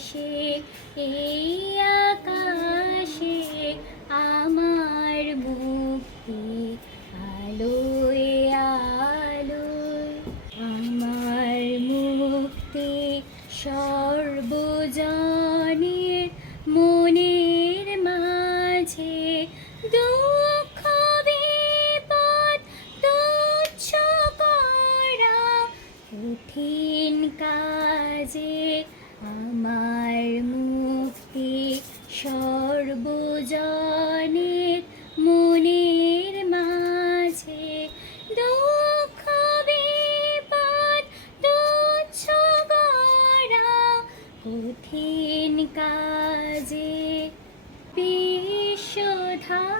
এই আকাশে আমার মুক্তি, আলোয় আলোয় আমার মুক্তি সর্বজনের মনের মাঝে দুঃখ, বিপদ করা কঠিন কাজে কঠিন কাজে বিশ্বধাতার